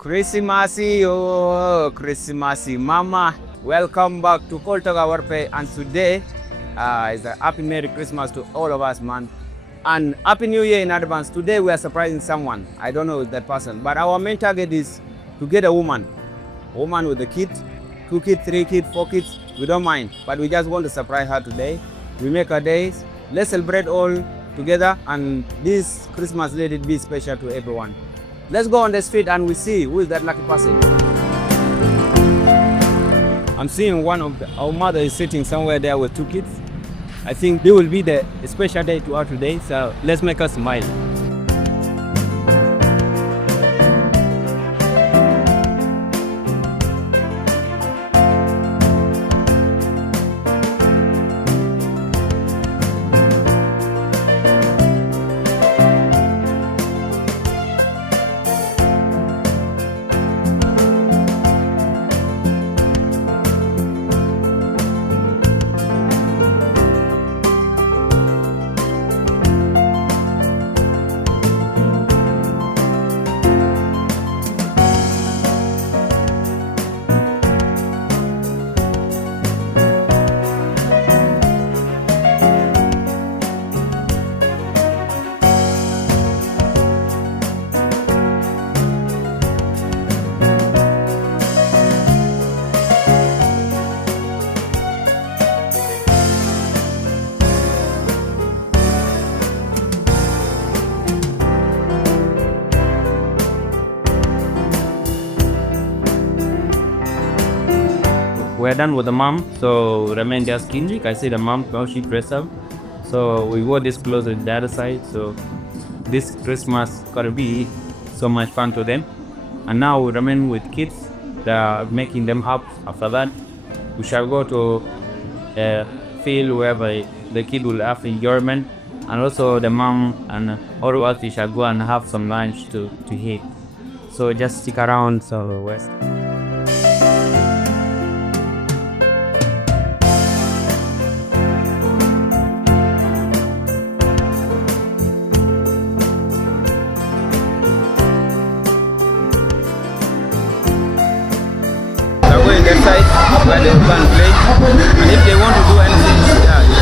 Christmasy, oh, Christmasy, Mama. Welcome back to Koltoga Warpe, and today is a happy Merry Christmas to all of us, man. And Happy New Year in advance. Today we are surprising someone. I don't know that person, but our main target is to get a woman with a kid, 2 kids, 3 kids, 4 kids. We don't mind, but we just want to surprise her today. We make her days. Let's celebrate all together, and this Christmas let it be special to everyone. Let's go on the street and we see who is that lucky person. I'm seeing our mother is sitting somewhere there with 2 kids. I think they will be the special day to her today, so let's make her smile. We're done with the mom, so remain just Kinjik. I see the mom, how she dressed up. So we wore this clothes on the other side. So this Christmas gonna be so much fun to them. And now we remain with kids, making them happy. After that, we shall go to a field wherever the kid will have enjoyment, and also the mom and all of us we shall go and have some lunch to eat. So just stick around. So West. That side where they can play, and if they want to do anything, yeah,